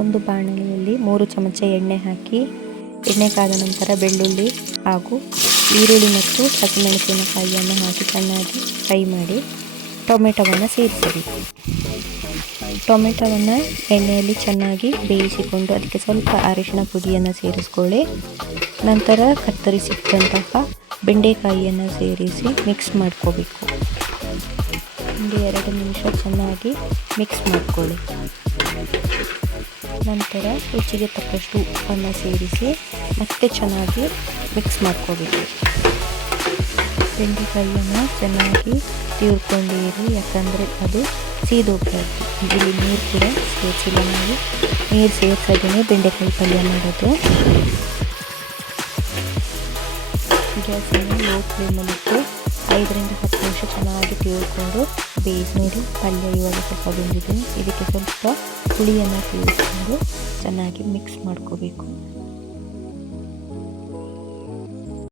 ಒಂದು ಬಾಣಲೆಯಲ್ಲಿ 3 ಚಮಚ ಎಣ್ಣೆ ಹಾಕಿ, ಎಣ್ಣೆ ಕಾದ ನಂತರ ಬೆಳ್ಳುಳ್ಳಿ ಹಾಗೂ ಈರುಳ್ಳಿ ಮತ್ತು ಹಸಿಮೆಣಸಿನಕಾಯಿಯನ್ನು ಹಾಕಿ ಚೆನ್ನಾಗಿ ಫ್ರೈ ಮಾಡಿ ಟೊಮೆಟೊವನ್ನು ಸೇರಿಸಬೇಕು. ಟೊಮೆಟೊವನ್ನು ಎಣ್ಣೆಯಲ್ಲಿ ಚೆನ್ನಾಗಿ ಬೇಯಿಸಿಕೊಂಡು ಅದಕ್ಕೆ ಸ್ವಲ್ಪ ಅರಿಶಿನ ಪುಡಿಯನ್ನು ಸೇರಿಸ್ಕೊಳ್ಳಿ. ನಂತರ ಕತ್ತರಿಸಿಟ್ಟಂತಹ ಬೆಂಡೆಕಾಯಿಯನ್ನು ಸೇರಿಸಿ ಮಿಕ್ಸ್ ಮಾಡ್ಕೋಬೇಕು. ಒಂದು 2 ನಿಮಿಷ ಚೆನ್ನಾಗಿ ಮಿಕ್ಸ್ ಮಾಡ್ಕೊಳ್ಳಿ. ನಂತರ ರುಚಿಗೆ ತಕ್ಕಷ್ಟು ಉಪ್ಪನ್ನು ಸೇರಿಸಿ ಮತ್ತೆ ಚೆನ್ನಾಗಿ ಮಿಕ್ಸ್ ಮಾಡ್ಕೋಬೇಕು. ಬೆಂಡೆಕಾಯಿಯನ್ನು ಚೆನ್ನಾಗಿ ತೀರ್ಕೊಂಡಿರಿ, ಯಾಕಂದರೆ ಅದು ಸೀದೋಗ್ಬಾರ್ದು. ಇಲ್ಲಿ ನೀರು ಕೂಡ ಸೇರಿಸಿಲ್ಲ, ನಾವು ನೀರು ಸೇರಿಸೋದೇ ಬೆಂಡೆಕಾಯಿ ಪಲ್ಯ ಮಾಡೋದು. ಗ್ಯಾಸನ್ನು ಲೋ ಫ್ಲೇಮಲ್ಲಿಟ್ಟು 5ರಿಂದ 10 ನಿಮಿಷ ಚೆನ್ನಾಗಿ ತೀರ್ಕೊಂಡು ಬೇಯಿಸಿ ನೋಡಿ. ಪಲ್ಯ ಇವಾಗ ಸ್ವಲ್ಪ ಬಂದಿದೆ. ಇದಕ್ಕೆ ಸ್ವಲ್ಪ ಹುಳಿಯನ್ನು ಸೇರಿಸ್ಕೊಂಡು ಚೆನ್ನಾಗಿ ಮಿಕ್ಸ್ ಮಾಡ್ಕೋಬೇಕು.